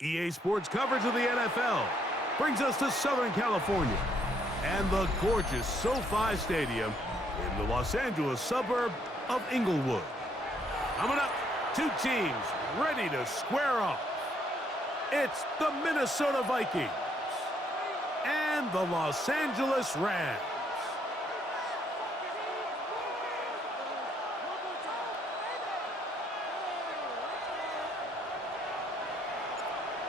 EA Sports coverage of the NFL brings us to Southern California and the gorgeous SoFi Stadium in the Los Angeles suburb of Inglewood. Coming up, two teams ready to square off. It's the Minnesota Vikings and the Los Angeles Rams.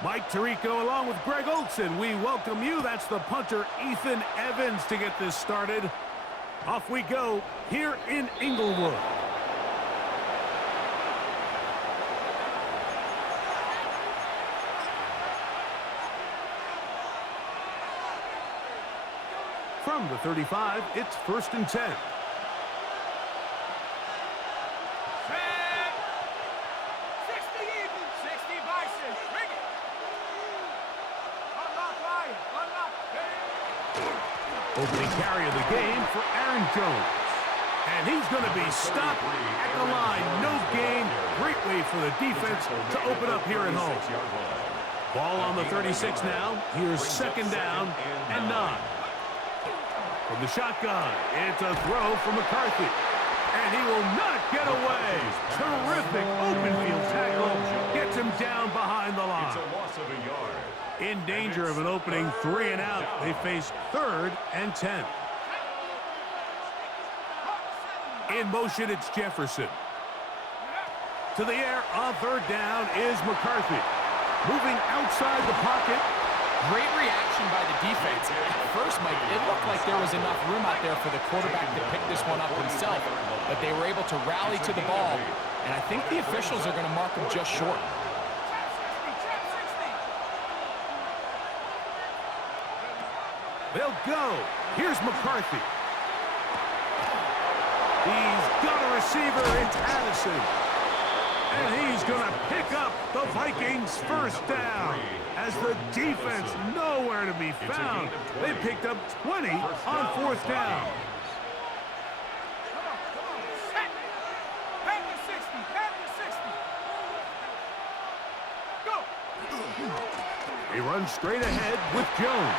Mike Tirico along with Greg Olson. We welcome you. That's the punter, Ethan Evans, to get this started. Off we go here in Inglewood. From the 35, it's 1st and 10. Opening carry of the game for Aaron Jones. And he's going to be stopped at the line. No gain. Great way for the defense to open up here at home. Ball on the 36 now. Here's 2nd down and 9. From the shotgun, it's a throw from McCarthy. And he will not get away. Terrific open field tackle. Gets him down behind the line. It's a loss of a yard. In danger of an opening 3 and out. They face 3rd and 10. In motion, it's Jefferson. To the air on 3rd down is McCarthy. Moving outside the pocket. Great reaction by the defense. At first, Mike, it looked like there was enough room out there for the quarterback to pick this one up himself, but they were able to rally to the ball, and I think the officials are going to mark him just short. They'll go. Here's McCarthy. He's got a receiver. It's Addison. And he's going to pick up the Vikings' 1st down. As the defense nowhere to be found. They picked up 20 on 4th down. He runs straight ahead with Jones.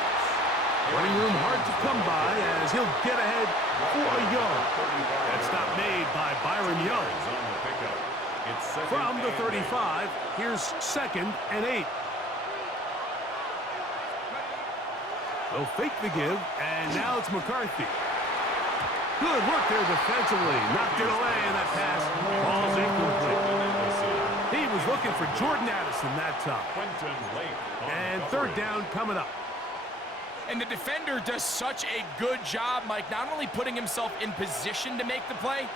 Running room hard to come by as he'll get ahead for a yard. That stop made by Byron Young. From the 35, here's 2nd and 8. They'll fake the give, and now it's McCarthy. Good work there defensively. Knocked it away, and that pass falls incomplete. He was looking for Jordan Addison that time. And 3rd down coming up. And the defender does such a good job, Mike, not only putting himself in position to make the play,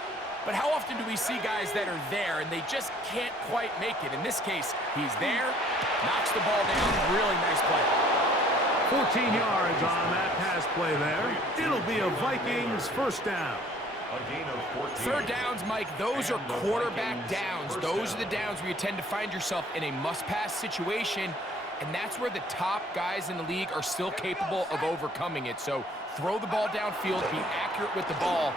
but how often do we see guys that are there and they just can't quite make it? In this case, he's there, knocks the ball down, really nice play. 14 yards on that pass play there. It'll be a Vikings 1st down. A gain of 14. 3rd downs, Mike, those are quarterback downs. Those are the downs where you tend to find yourself in a must-pass situation, and that's where the top guys in the league are still capable of overcoming it. So throw the ball downfield, be accurate with the ball.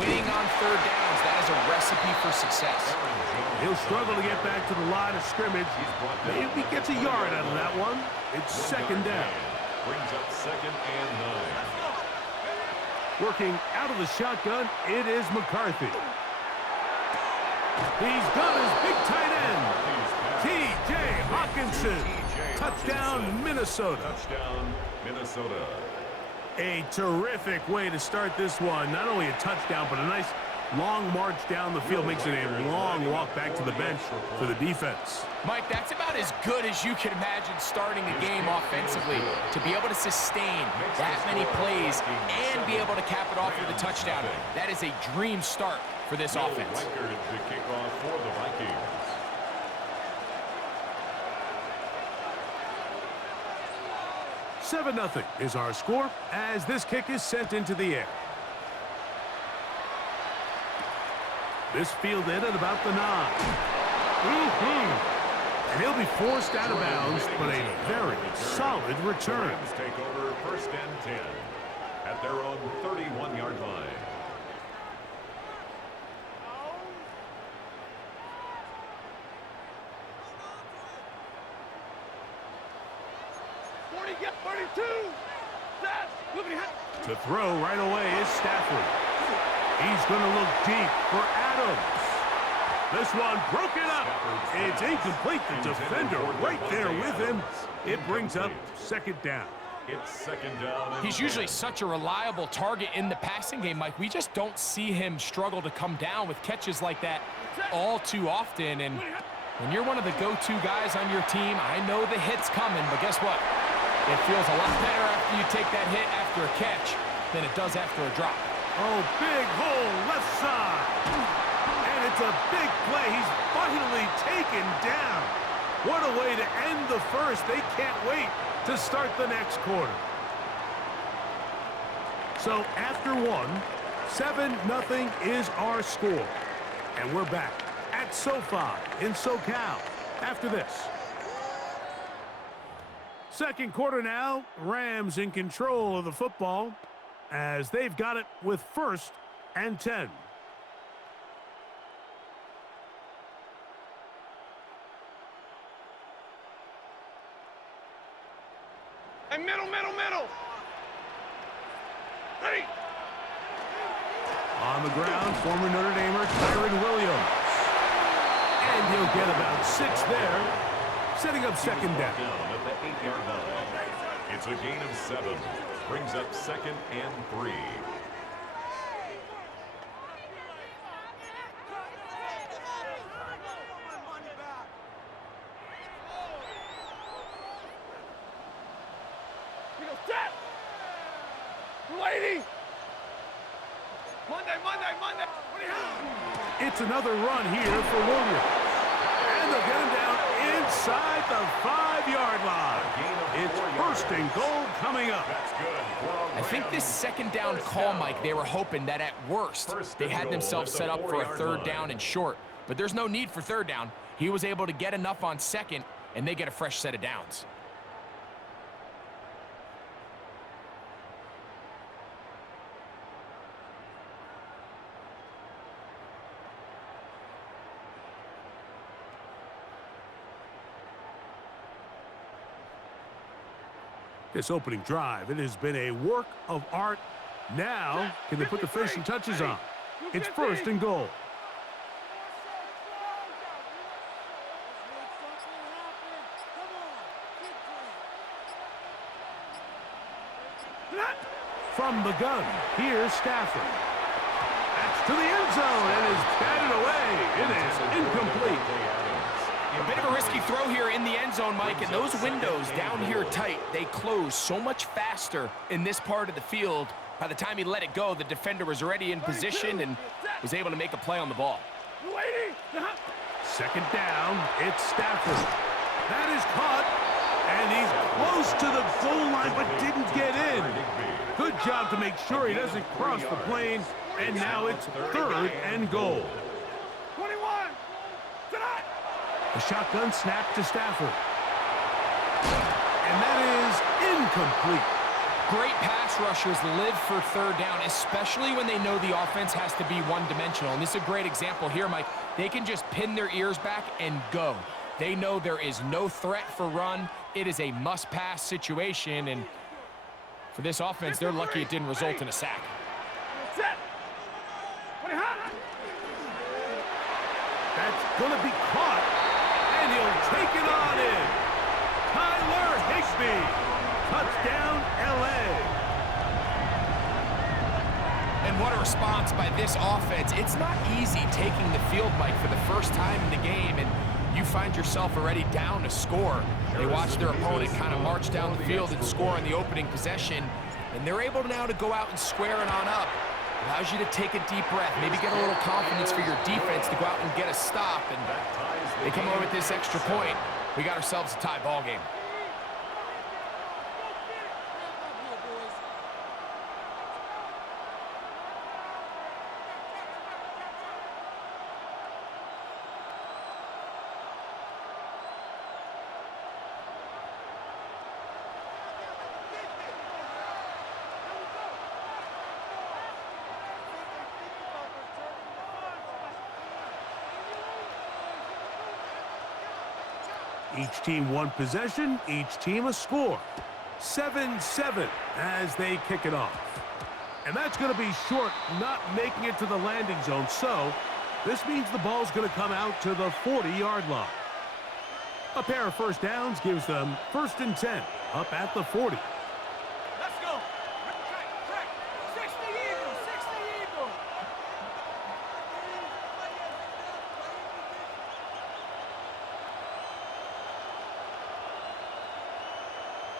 Winning on 3rd downs, that is a recipe for success. He'll struggle to get back to the line of scrimmage. Maybe he gets a yard out of that one. It's 2nd down. Brings up 2nd and 9. Working out of the shotgun, it is McCarthy. He's got his big tight end, T.J. Hawkinson. Touchdown, Minnesota. Touchdown, Minnesota. A terrific way to start this one. Not only a touchdown, but a nice long march down the field. Makes it a long walk back to the bench for the defense. Mike, that's about as good as you can imagine starting a game offensively. To be able to sustain that many plays and be able to cap it off with a touchdown, that is a dream start for this offense. Record to kick off for the Vikings. 7-0 is our score as this kick is sent into the air. This fielded at about the 9. And he'll be forced out of bounds, but a very solid return. Rams take over 1st and 10 at their own 31-yard line. To throw right away is Stafford. He's going to look deep for Adams. This one broken up. It's incomplete. The defender right there with him. It brings up second down. It's second down. He's usually such a reliable target in the passing game, Mike. We just don't see him struggle to come down with catches like that all too often. And when you're one of the go-to guys on your team, I know the hit's coming, but guess what? It feels a lot better after you take that hit after a catch than it does after a drop. Oh, big hole left side. And it's a big play. He's finally taken down. What a way to end the first. They can't wait to start the next quarter. So after one, 7-0 is our score. And we're back at SoFi in SoCal after this. Second quarter now, Rams in control of the football as they've got it with 1st and 10. And middle. Ready. On the ground, former Notre Damer Kyron Williams. And he'll get about 6 there, setting up second down. At the 8-yard line. It's a gain of 7. Brings up second and 3. Lady. Monday. What do you have? It's another run here for Williams. And they'll get him down inside the 5-yard line. It's 1st and goal coming up. I think this second down call, Mike, they were hoping that at worst they had themselves set up for a 3rd down and short. But there's no need for 3rd down. He was able to get enough on 2nd, and they get a fresh set of downs. This opening drive, it has been a work of art. Now, can they put the finishing touches on? It's 1st and goal. From the gun, here's Stafford. That's to the end zone and is batted away. It is incomplete. A bit of a risky throw here in the end zone, Mike, and those windows down here tight, they close so much faster in this part of the field. By the time he let it go, the defender was already in position and was able to make a play on the ball. Second down, it's Stafford. That is caught, and he's close to the goal line but didn't get in. Good job to make sure he doesn't cross the plane, and now it's 3rd and goal. The shotgun snap to Stafford. And that is incomplete. Great pass rushers live for 3rd down, especially when they know the offense has to be one-dimensional. And this is a great example here, Mike. They can just pin their ears back and go. They know there is no threat for run. It is a must-pass situation. And for this offense, they're lucky it didn't result in a sack. That's going to be caught. And he'll take it on in. Tyler Higbee. Touchdown, L.A. And what a response by this offense. It's not easy taking the field, Mike, for the first time in the game, and you find yourself already down to score. They watch their opponent kind of march down the field and score on the opening possession, and they're able now to go out and square it on up. Allows you to take a deep breath, maybe get a little confidence for your defense to go out and get a stop, and they come away with this extra point. We got ourselves a tie ball game. Each team one possession, each team a score. 7-7 as they kick it off. And that's going to be short, not making it to the landing zone. So this means the ball's going to come out to the 40-yard line. A pair of first downs gives them 1st and 10 up at the 40. Let's go. Track. 60 Eagles. 60 Eagles.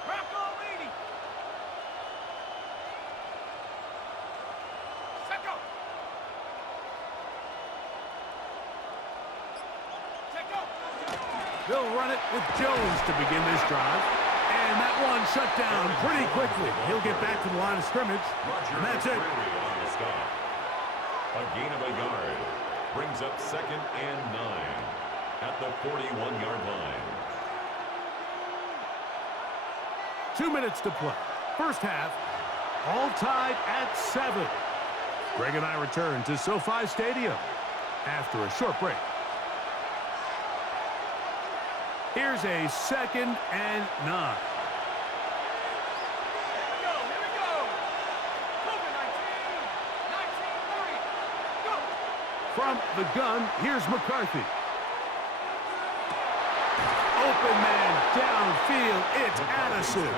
Rock on, lady. Set go. Set go. They'll run it with Jones to begin this drive. And that one shut down pretty quickly. He'll get back to the line of scrimmage, and that's it. A gain of a yard brings up 2nd and 9 at the 41-yard line. 2 minutes to play. First half, all tied at 7. Greg and I return to SoFi Stadium after a short break. Here's a 2nd and 9. Here we go. COVID 19, 30. Go. From the gun, here's McCarthy. Open man downfield. It's Addison.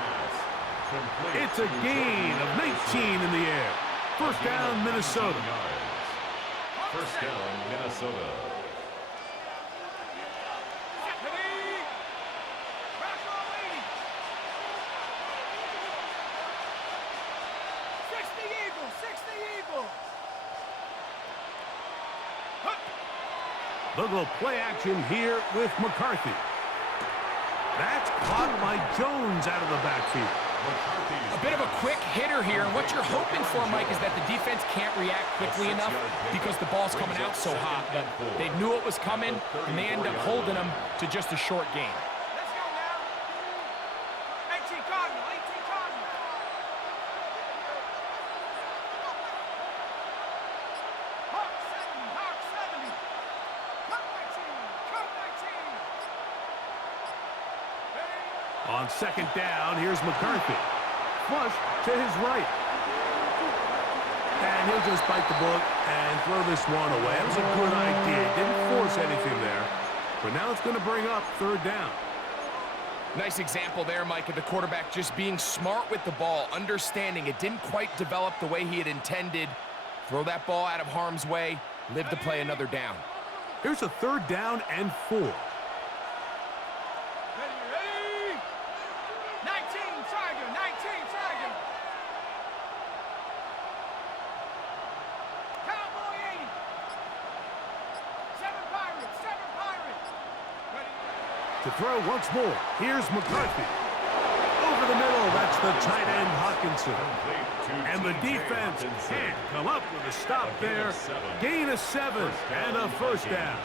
It's a gain of 19 in the air. First down, Minnesota. First down, Minnesota. They'll go play action here with McCarthy. That's caught by Jones out of the backfield. A bit of a quick hitter here, and what you're hoping for, Mike, is that the defense can't react quickly enough because the ball's coming out so hot. But they knew it was coming, and they end up holding them to just a short gain. Let's go now. 18 Cardinal. 18 Cardinal. Hawk 70. Hawk 70. Cut 19. Cut 19. On second down, here's McCarthy. Flush to his right. And he'll just bite the bullet and throw this one away. That was a good idea. Didn't force anything there. But now it's going to bring up 3rd down. Nice example there, Mike, of the quarterback just being smart with the ball, understanding it didn't quite develop the way he had intended. Throw that ball out of harm's way, live to play another down. Here's a 3rd down and 4. Ready, ready. 19 Tiger. 19 Tiger. Cowboy 80. 7 Pirates. 7 Pirates. Ready. To throw once more, here's McCarthy. Over the middle, that's the tight end Hawkinson. And the defense can't come up with a stop there. Gain of 7 and a first down.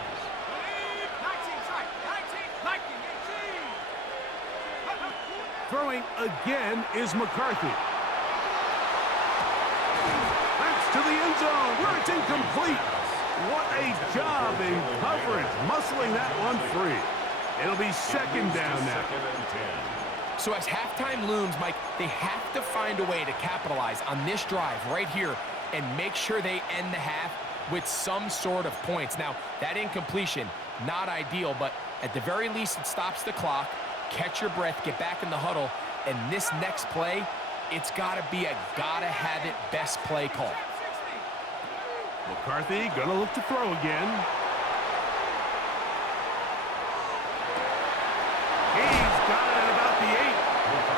19 Tiger. 19 18. Throwing again is McCarthy. That's to the end zone where it's incomplete. What a job in coverage, muscling that one free. It'll be 2nd down now. So as halftime looms, Mike, they have to find a way to capitalize on this drive right here and make sure they end the half with some sort of points. Now, that incompletion, not ideal, but at the very least, it stops the clock. Catch your breath, get back in the huddle, and this next play, it's got to be a gotta-have-it best play call. McCarthy gonna look to throw again. He's got it at about the 8.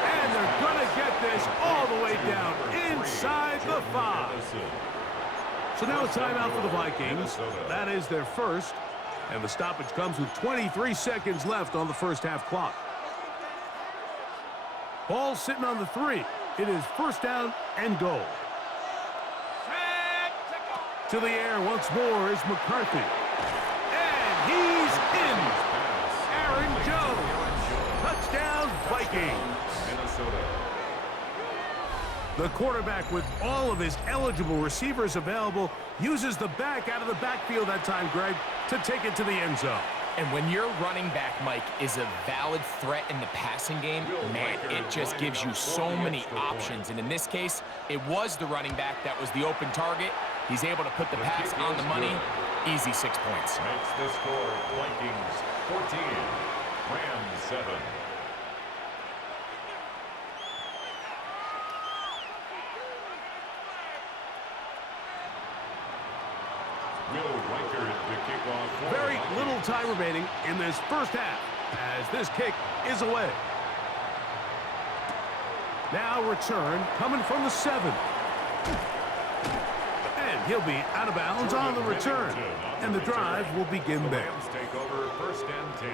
And they're gonna get this all the way down inside the 5. So now a timeout for the Vikings. That is their first. And the stoppage comes with 23 seconds left on the first half clock. Ball sitting on the 3. It is first down and goal. To the air once more is McCarthy. And he's in. Aaron Jones. Touchdown, Vikings. Minnesota. The quarterback, with all of his eligible receivers available, uses the back out of the backfield that time, Greg, to take it to the end zone. And when your running back, Mike, is a valid threat in the passing game, man, it just gives you so many options. And in this case, it was the running back that was the open target. He's able to put the pass on the money. Easy 6 points. Makes the score Vikings 14, Rams 7. Very little time remaining in this first half as this kick is away. Now return coming from the 7. And he'll be out of bounds on the return. And the drive will begin there. The Rams take over 1st and 10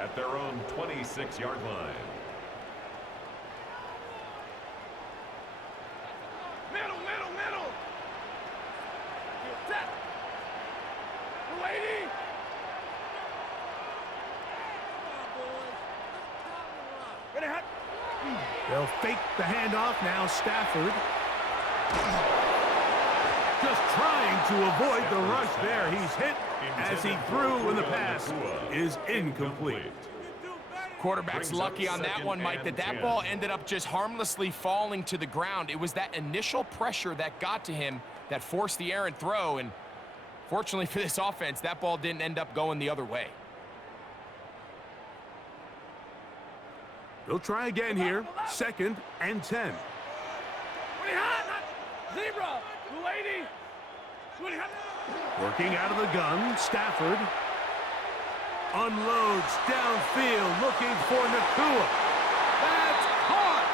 at their own 26-yard line. Middle, middle, middle. Set. Waiting. Ready, hot. They'll fake the handoff now. Stafford just trying to avoid the rush there. He's hit as he threw, and the pass is incomplete. Quarterback's lucky on that one, Mike, that ball ended up just harmlessly falling to the ground. It was that initial pressure that got to him that forced the errant throw, and fortunately for this offense, that ball didn't end up going the other way. They'll try again here. 2nd and 10. Zebra. 280. Working out of the gun, Stafford unloads downfield, looking for Nakua. That's caught!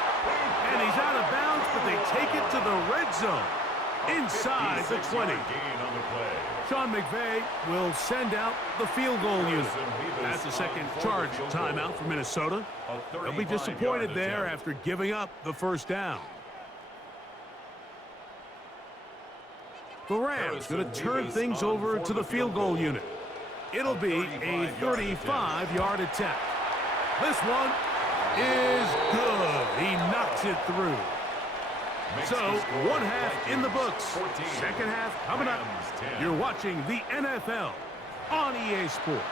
And he's out of bounds, but they take it to the red zone. Inside the 20. Sean McVay will send out the field goal unit. That's the second charge timeout for Minnesota. They'll be disappointed there after giving up the first down. The Rams going to turn things over to the field goal unit. It'll be a 35-yard attempt. This one is good. He knocks it through. So, one half in the books. Second half coming up. You're watching the NFL on EA Sports.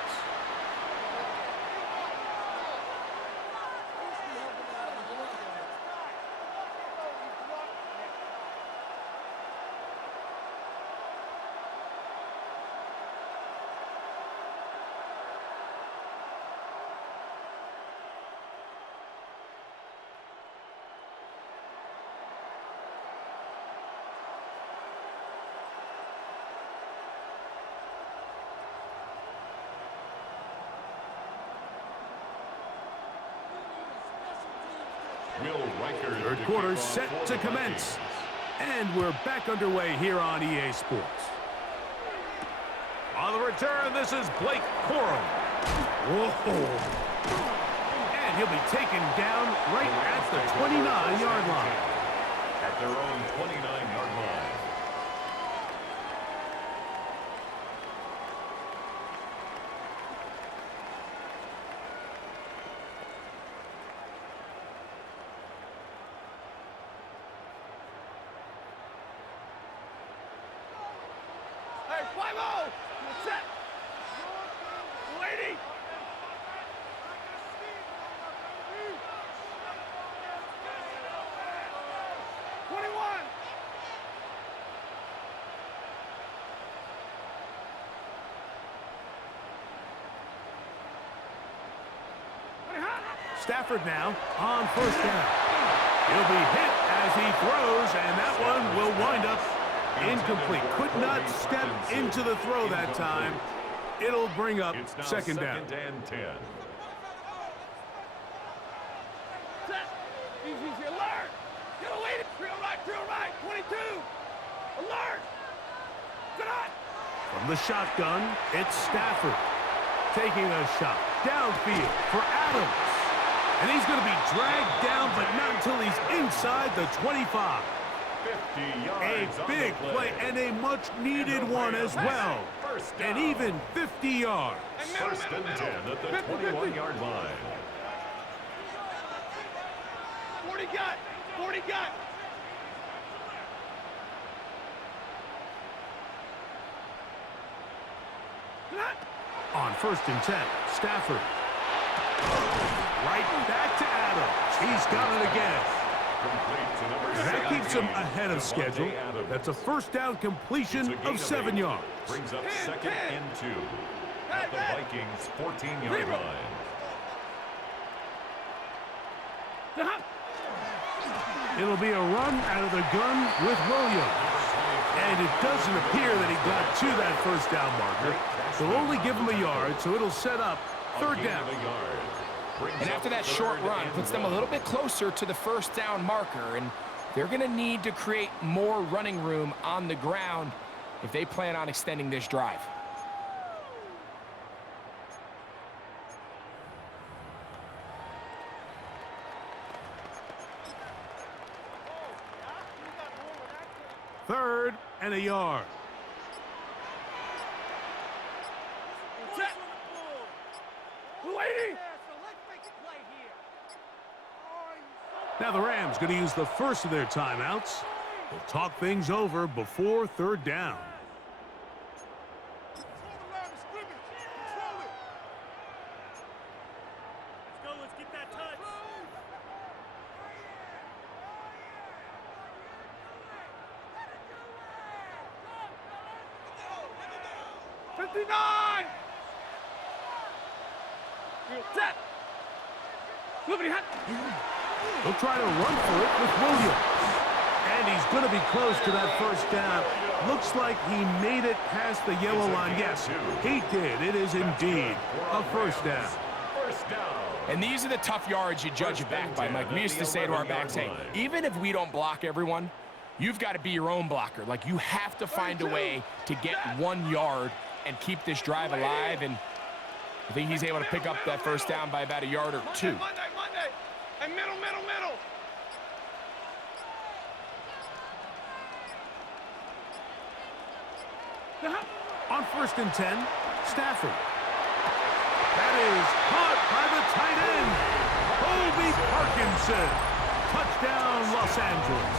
Third quarter set to commence. And we're back underway here on EA Sports. On the return, this is Blake Corum. Whoa. And he'll be taken down right at the 29-yard line. At their own 29-yard line. Hey, 5-0. Set. Waiting. Stafford now on first down. He'll be hit as he throws, and that one will wind up incomplete. Could not step into the throw that time. It'll bring up second down. Second and 10. Set. Easy, alert. Get away. Drill right, 22. Alert. Good on. From the shotgun, it's Stafford taking a shot downfield for Adams. And he's going to be dragged down, but not until he's inside the 25. 50 yards. A big play and a much-needed one as well. And even 50 yards. First and 10 at the 21-yard line. 40 got. 40 got. On 1st and 10, Stafford. Right back to Adams. He's got it again. That keeps him ahead of schedule. That's a first down completion of 7 yards. Brings up 2nd and 2 at the Vikings' 14-yard line. It'll be a run out of the gun with Williams. And it doesn't appear that he got to that first down marker. They'll only give him a yard, so it'll set up 3rd down. And after that short run, puts them a little bit closer to the first down marker. And they're going to need to create more running room on the ground if they plan on extending this drive. Third and a yard. Now the Rams going to use the first of their timeouts. They'll talk things over before 3rd down. Let's get that touch. 59! Set! They'll try to run for it with Williams. And he's going to be close to that first down. Looks like he made it past the yellow line. Yes, he did. It is indeed a first down. And these are the tough yards you judge it back by, Mike. We used to say to our backs, hey, even if we don't block everyone, you've got to be your own blocker. Like, you have to find a way to get 1 yard and keep this drive alive. And I think he's able to pick up that first down by about a yard or 2. Monday. And middle. On 1st and 10, Stafford. That is caught by the tight end, Kobe Parkinson. Touchdown, Los Angeles.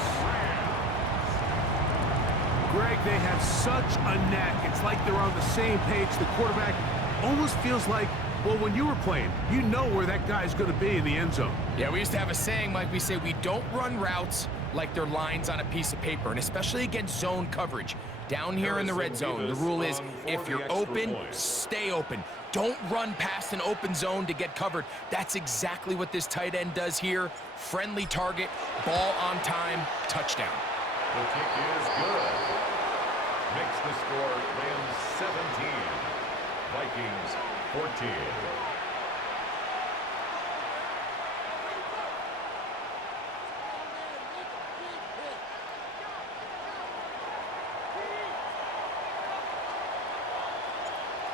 Greg, they have such a knack. It's like they're on the same page. The quarterback almost feels like, well, when you were playing, you know where that guy's going to be in the end zone. Yeah, we used to have a saying, Mike, we say we don't run routes like they're lines on a piece of paper, and especially against zone coverage. Down here in the red zone, the rule is if you're open, stay open. Don't run past an open zone to get covered. That's exactly what this tight end does here. Friendly target, ball on time, touchdown. The kick is good. Makes the score Rams 17, Vikings 14.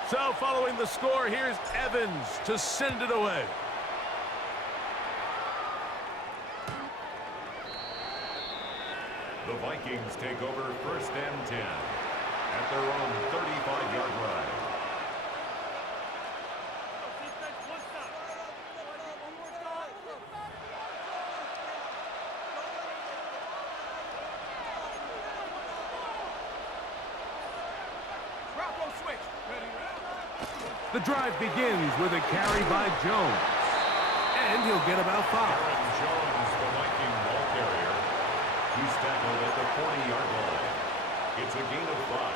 So following the score, here's Evans to send it away. The Vikings take over 1st and 10 at their own 35-yard line. The drive begins with a carry by Jones. And he'll get about 5. Aaron Jones, the Viking ball carrier. He's tackled at the 40-yard line. It's a gain of 5.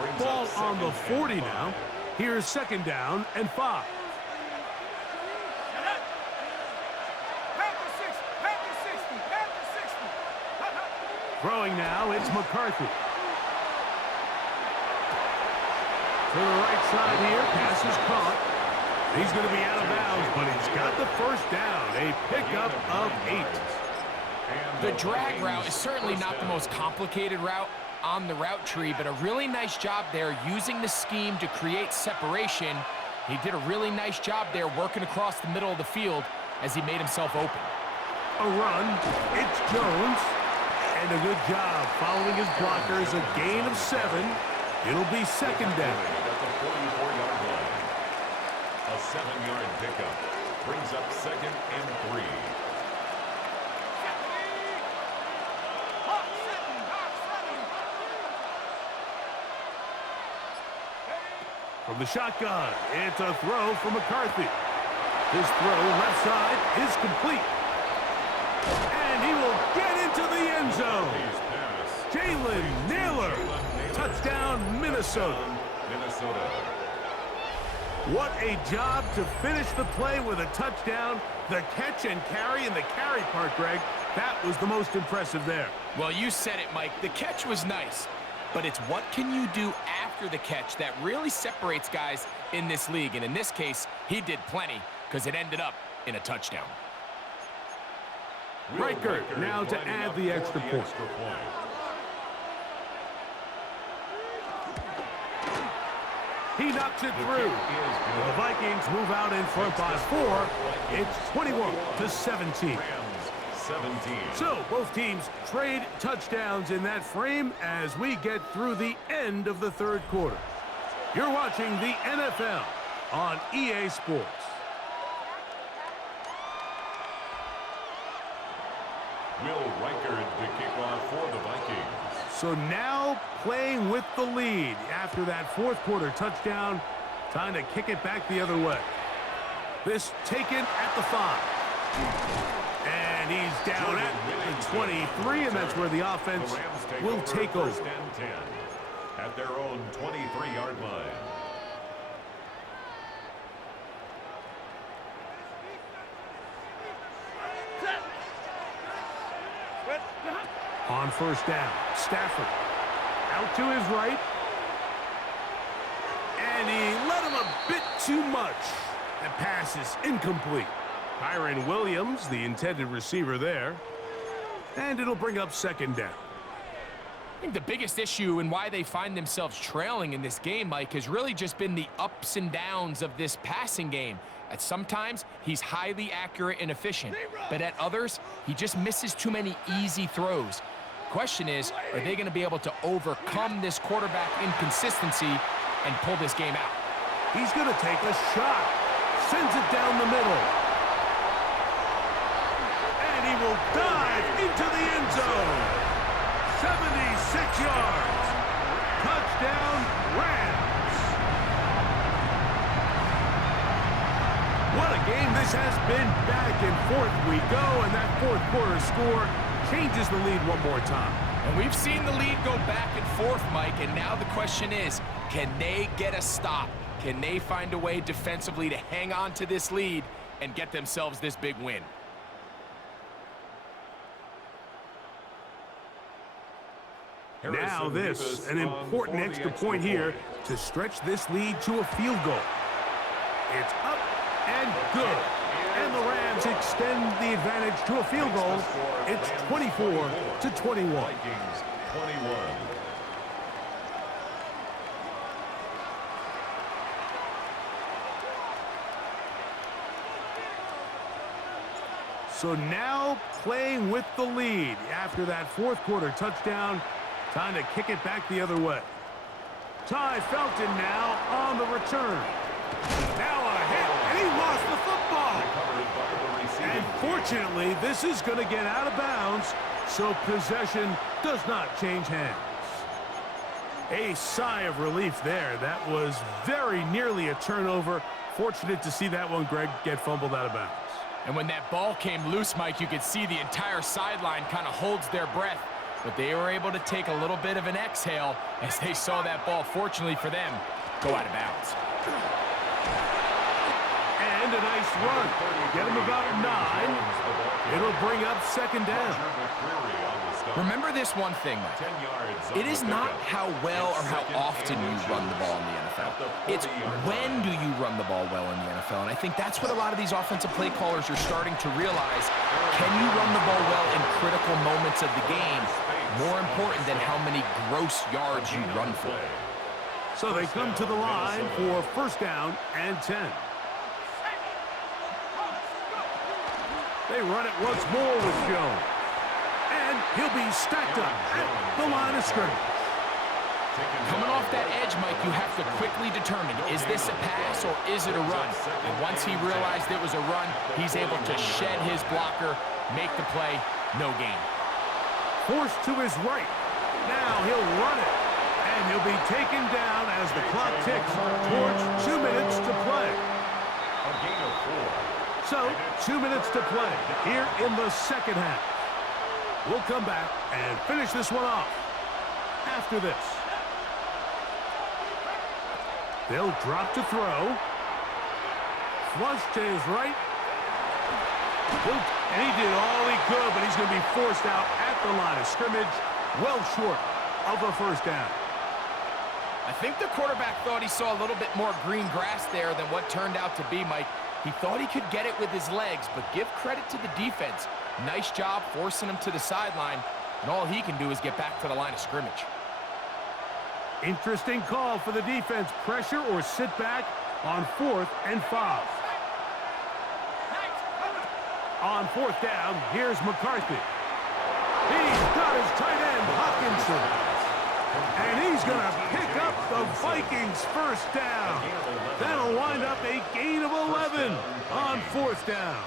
Brings Ball up on the 40 2nd and now. 5. Here's 2nd down and 5. Throwing now, it's McCarthy. To the right side here, pass is caught. He's going to be out of bounds, but he's got the first down. A pickup of 8. The drag route is certainly not the most complicated route on the route tree, but a really nice job there using the scheme to create separation. He did a really nice job there working across the middle of the field as he made himself open. A run, it's Jones, and a good job following his blockers, a gain of 7. It'll be 2nd down. At the 44-yard line. A 7-yard pickup brings up 2nd and 3. From From the shotgun, it's a throw from McCarthy. His throw left side is complete. And he will get into the end zone. Jalen Naylor. Touchdown, Minnesota. What a job to finish the play with a touchdown. The catch and carry, and the carry part, Greg, that was the most impressive there. Well, you said it, Mike. The catch was nice, but it's what can you do after the catch that really separates guys in this league. And in this case, he did plenty because it ended up in a touchdown. Riker now to add the extra point. He knocks it through. The Vikings move out in front by 4. It's 21-17. So both teams trade touchdowns in that frame as we get through the end of the third quarter. You're watching the NFL on EA Sports. Will Riker to kick off for the Vikings. So now playing with the lead after that fourth quarter touchdown. Time to kick it back the other way. This taken at the 5. And he's down at the 23, and that's where the offense will take over. At their own 23-yard line. On first down, Stafford out to his right. And he let him a bit too much. That pass is incomplete. Kyron Williams, the intended receiver there. And it'll bring up second down. I think the biggest issue and why they find themselves trailing in this game, Mike, has really just been the ups and downs of this passing game. At sometimes, he's highly accurate and efficient, but at others, he just misses too many easy throws. Question is, are they going to be able to overcome this quarterback inconsistency and pull this game out? He's going to take a shot. Sends it down the middle. And he will dive into the end zone. 76 yards. Touchdown, Rams. What a game this has been. Back and forth we go, and that fourth quarter score changes the lead one more time. And we've seen the lead go back and forth, Mike, and now the question is, can they get a stop? Can they find a way defensively to hang on to this lead and get themselves this big win? Now this, an important extra point here to stretch this lead to a field goal. It's up and good. And the Rams extend the advantage to a field goal. It's 24-21. Vikings 21. So now playing with the lead after that fourth quarter touchdown. Time to kick it back the other way. Ty Felton now on the return. Now a hit, and he lost the football. And fortunately, this is going to get out of bounds, so possession does not change hands. A sigh of relief there. That was very nearly a turnover. Fortunate to see that one, Greg, get fumbled out of bounds. And when that ball came loose, Mike, you could see the entire sideline kind of holds their breath. But they were able to take a little bit of an exhale as they saw that ball, fortunately for them, go out of bounds. And a nice run. Get him about 9. It'll bring up second down. Remember this one thing, Mike. It is not how well or how often you run the ball in the NFL. It's when do you run the ball well in the NFL. And I think that's what a lot of these offensive play callers are starting to realize. Can you run the ball well in critical moments of the game? More important than how many gross yards you run for. So they come to the line for first down and 10. They run it once more with Jones. And he'll be stacked up at the line of scrimmage. Coming off that edge, Mike, you have to quickly determine, is this a pass or is it a run? And once he realized it was a run, he's able to shed his blocker, make the play, no gain. Forced to his right. Now he'll run it. And he'll be taken down as the clock ticks towards 2 minutes to play. A gain of 4. So, 2 minutes to play here in the second half. We'll come back and finish this one off after this. They'll drop to throw. Flush to his right. And he did all he could, but he's going to be forced out at the line of scrimmage, well short of a first down. I think the quarterback thought he saw a little bit more green grass there than what turned out to be, Mike. He thought he could get it with his legs, but give credit to the defense. Nice job forcing him to the sideline, and all he can do is get back to the line of scrimmage. Interesting call for the defense. Pressure or sit back on 4th and 5. On 4th down, here's McCarthy. He's got his tight end, Hawkinson. And he's going to pick up the Vikings' first down. That'll wind up a gain of 11 on 4th down.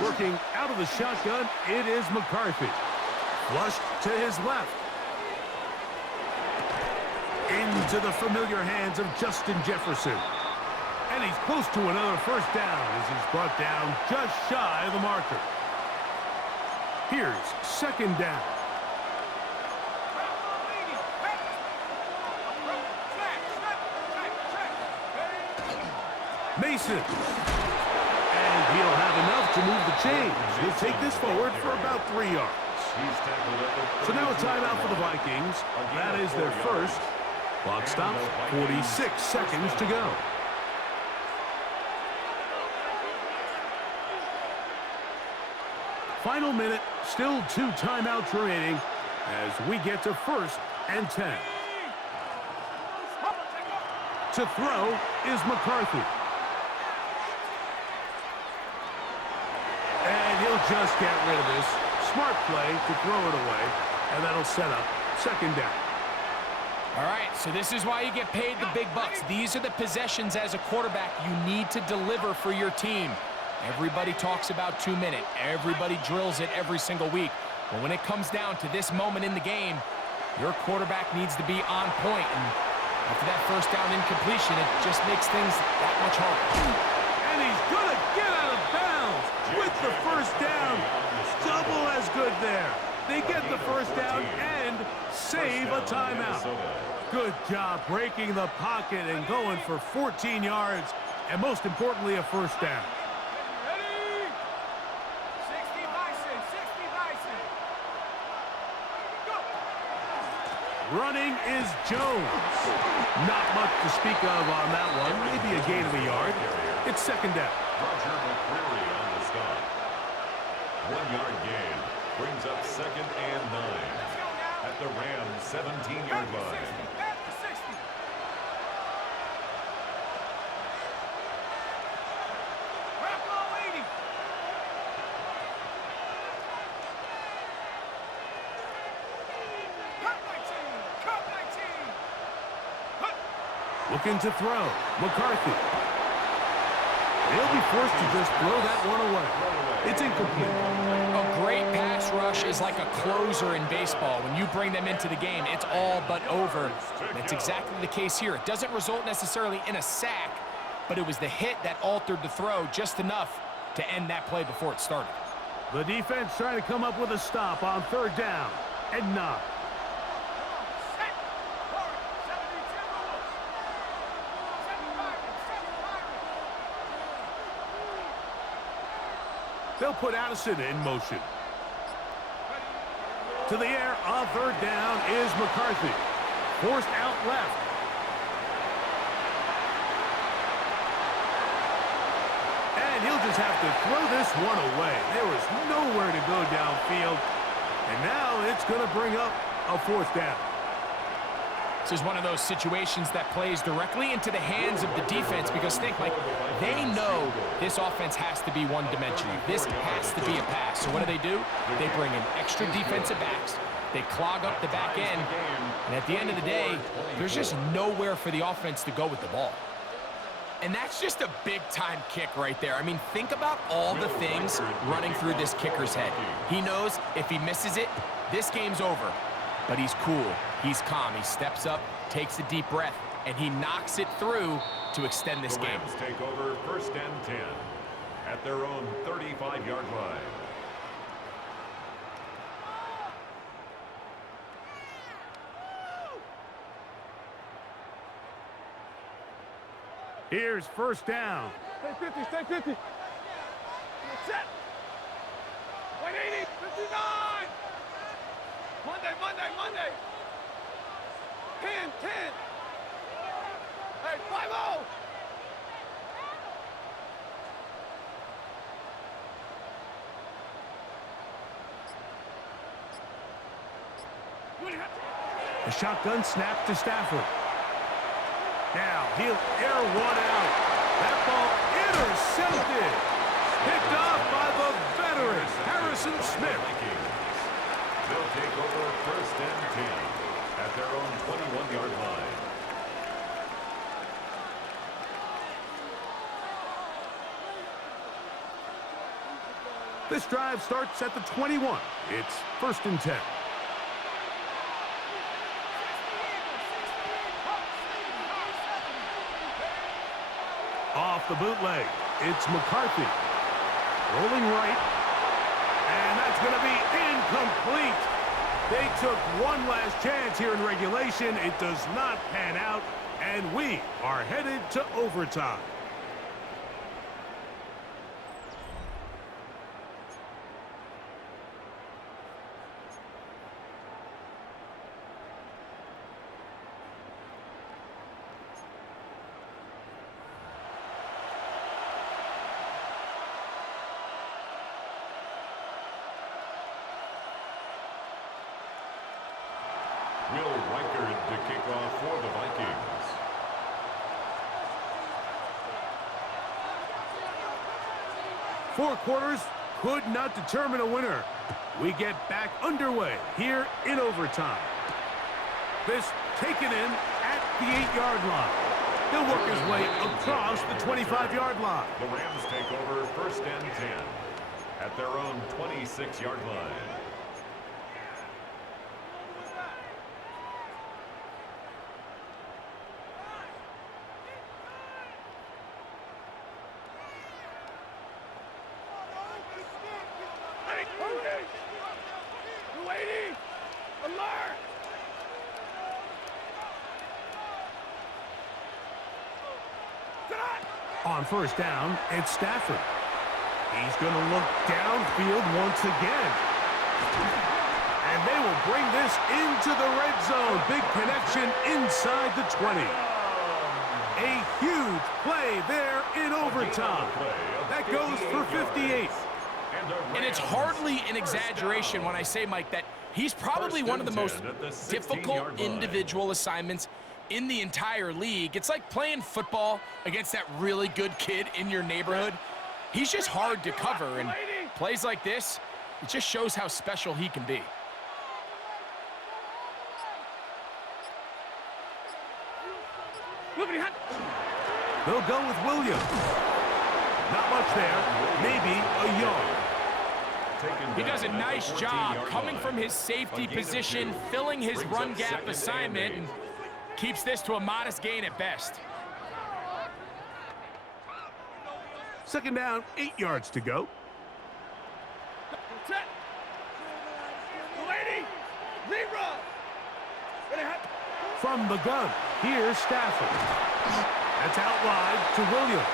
Working out of the shotgun, it is McCarthy. Flushed to his left. Into the familiar hands of Justin Jefferson. And he's close to another first down as he's brought down just shy of the marker. Here's second down. Mason. And he'll have enough to move the chains. He'll take this forward for about 3 yards. So now a timeout for the Vikings. That is their first. Clock stops, 46 seconds to go. Final minute, still 2 timeouts remaining as we get to 1st and 10. To throw is McCarthy. And he'll just get rid of this. Smart play to throw it away, and that'll set up second down. All right, so this is why you get paid the big bucks. These are the possessions as a quarterback you need to deliver for your team. Everybody talks about 2 minutes. Everybody drills it every single week. But when it comes down to this moment in the game, your quarterback needs to be on point. And after that first down incompletion, it just makes things that much harder. And he's going to get out of bounds with the first down. Double as good there. They get the first down and save a timeout. Good job breaking the pocket and going for 14 yards, and most importantly, a first down. Ready? 60 Bison, 60 Bison. Go. Running is Jones. Not much to speak of on that one. Maybe a gain of a yard. It's second down. Roger McCreary on the stop. 1 yard gain brings up 2nd and 9 at the Rams' 17-yard line. Back to 60. Wrap all 80. Cut 19. Cut 19. Cut. Looking to throw. McCarthy. They'll be forced to just throw that one away. It's incomplete. A great pass rush is like a closer in baseball. When you bring them into the game, it's all but over. That's exactly the case here. It doesn't result necessarily in a sack, but it was the hit that altered the throw just enough to end that play before it started. The defense trying to come up with a stop on 3rd down and 9. Set. Forward. 72 rules. 75. 75. They'll put Addison in motion. To the air on 3rd down is McCarthy. Forced out left. And he'll just have to throw this one away. There was nowhere to go downfield. And now it's going to bring up a 4th down. This is one of those situations that plays directly into the hands of the defense because think, Mike, they know this offense has to be one-dimensional. This has to be a pass. So what do? They bring in extra defensive backs. They clog up the back end, and at the end of the day, there's just nowhere for the offense to go with the ball. And that's just a big-time kick right there. I mean, think about all the things running through this kicker's head. He knows if he misses it, this game's over. But he's cool. He's calm. He steps up, takes a deep breath, and he knocks it through to extend this game. The Rams take over 1st and 10 at their own 35-yard line. Here's 1st down. Stay 50, stay 50. Set. 180, 59. Monday. 10. Hey, 5-0. The shotgun snap to Stafford. Now he'll air one out. That ball intercepted. Picked off by the veteran, Harrison Smith. They'll take over 1st and 10 at their own 21-yard line. This drive starts at the 21. It's 1st and 10. Off the bootleg, it's McCarthy. Rolling right. And that's going to be incomplete. They took one last chance here in regulation. It does not pan out, and we are headed to overtime. Will Reichard to kick off for the Vikings. Four quarters could not determine a winner. We get back underway here in overtime. This taken in at the 8-yard line. He'll work his way across the 25-yard line. The Rams take over 1st and 10 at their own 26-yard line. On 1st down, it's Stafford. He's going to look downfield once again. And they will bring this into the red zone. Big connection inside the 20. A huge play there in overtime. That goes for 58. And it's hardly an exaggeration when I say, Mike, that he's probably one of the most difficult individual assignments in the entire league. It's like playing football against that really good kid in your neighborhood. He's just hard to cover, and plays like this, it just shows how special he can be. They'll go with Williams. Not much there, maybe a yard. He does a nice job coming from his safety position, filling his run gap assignment, and keeps this to a modest gain at best. 2nd down, 8 yards to go. From the gun, here's Stafford. That's out wide to Williams.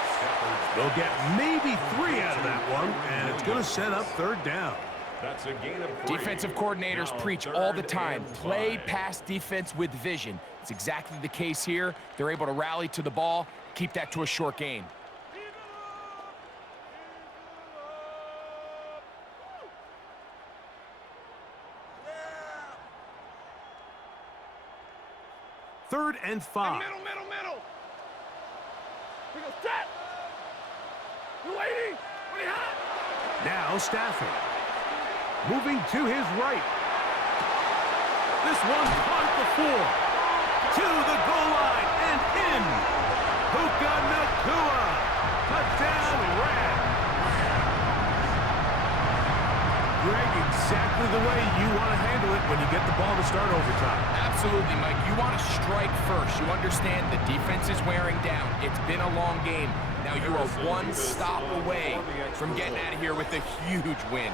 They'll get maybe 3 out of that one, and it's going to set up 3rd down. That's a gain of 3. Defensive coordinators preach all the time, play pass defense with vision. It's exactly the case here. They're able to rally to the ball, keep that to a short gain. Third and 5. Middle. He goes, set. 280. What do you have? Now Stafford. Moving to his right. This one caught at the 4. To the goal line and in. Puka Nacua. Touchdown, Rams. Greg, exactly the way you want to handle it when you get the ball to start overtime. Absolutely, Mike. You want to strike first. You understand the defense is wearing down. It's been a long game. Now you are one stop away from getting out of here with a huge win.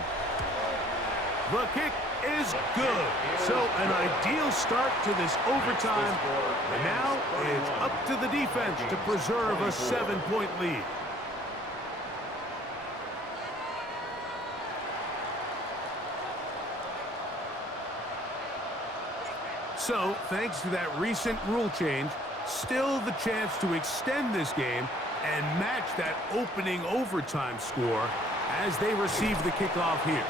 The kick is good. So an ideal start to this overtime. And now it's up to the defense to preserve a 7-point lead. So, thanks to that recent rule change, still the chance to extend this game and match that opening overtime score as they receive the kickoff here.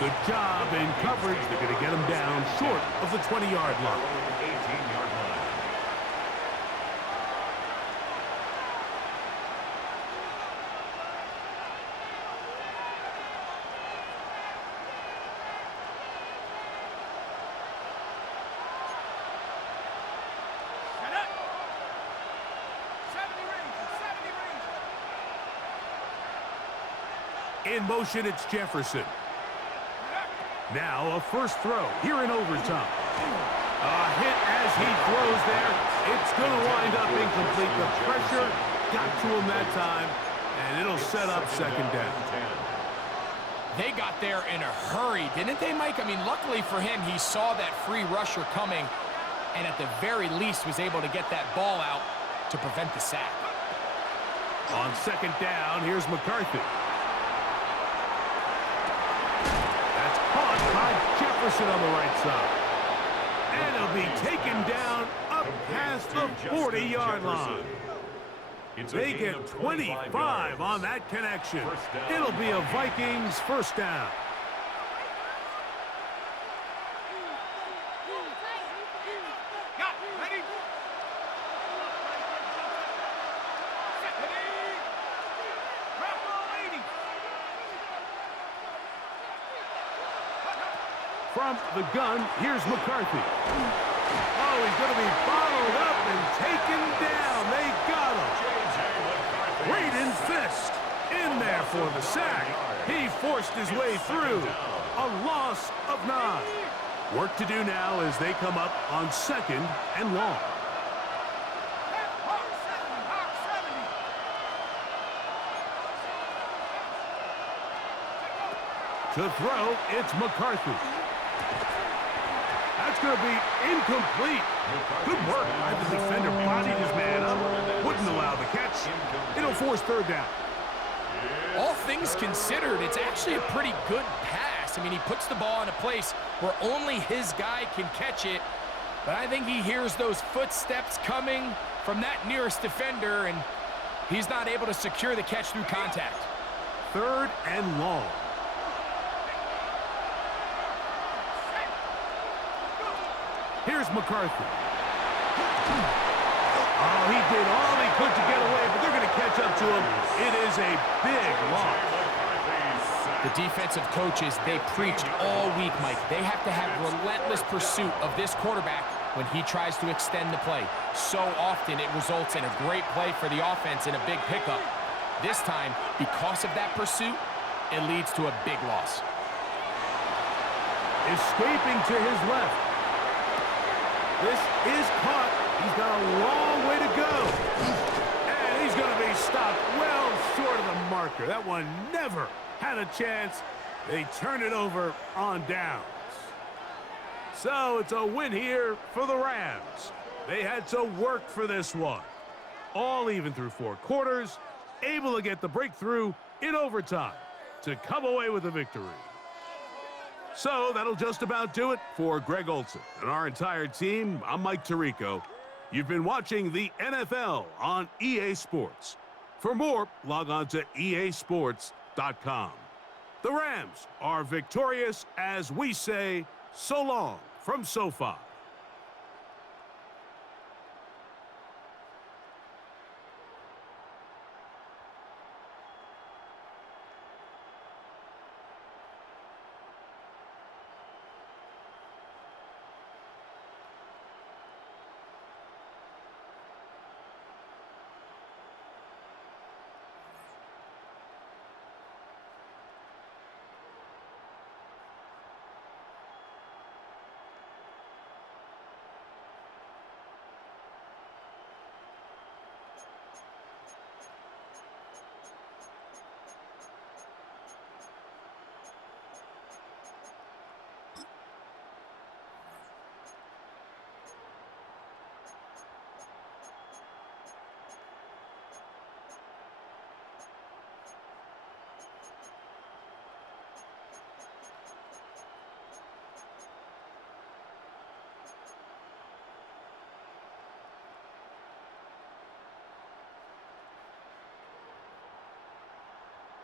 Good job in coverage. They're going to get them down short of the 20-yard line. 18-yard line. Set up. 70 range. 70 range. In motion, it's Jefferson. Now a first throw here in overtime. A hit as he throws there. It's going to wind up incomplete. The pressure got to him that time, and it'll set up second down. They got there in a hurry, didn't they, Mike? I mean, luckily for him, he saw that free rusher coming, and at the very least was able to get that ball out to prevent the sack. On second down, here's McCarthy. That's caught by Jefferson on the right side. And he'll be taken down up past the 40-yard line. They get 25 on that connection. It'll be a Vikings first down. Got ready. Set ready. Drop ball 80. From the gun, here's McCarthy. Oh, he's going to be bottled up and taken down. They got him. Braden Fist in there for the sack. He forced his way through. A loss of 9. Work to do now as they come up on second and long. Hawk 70. To throw, it's McCarthy. That's going to be incomplete. Good work by the defender. Bodied his man up. Wouldn't allow the catch. It'll force third down. All things considered, it's actually a pretty good pass. I mean, he puts the ball in a place where only his guy can catch it. But I think he hears those footsteps coming from that nearest defender, and he's not able to secure the catch through contact. Third and long. Here's McCarthy. Oh, he did all he could to get away, but they're going to catch up to him. It is a big loss. The defensive coaches, they preach all week, Mike. They have to have relentless pursuit of this quarterback when he tries to extend the play. So often it results in a great play for the offense and a big pickup. This time, because of that pursuit, it leads to a big loss. Escaping to his left. This is caught. He's got a long way to go. And he's going to be stopped well short of the marker. That one never had a chance. They turn it over on downs. So it's a win here for the Rams. They had to work for this one. All even through 4 quarters, able to get the breakthrough in overtime to come away with a victory. So that'll just about do it for Greg Olson and our entire team. I'm Mike Tirico. You've been watching the NFL on EA Sports. For more, log on to easports.com. The Rams are victorious as we say so long from SoFi.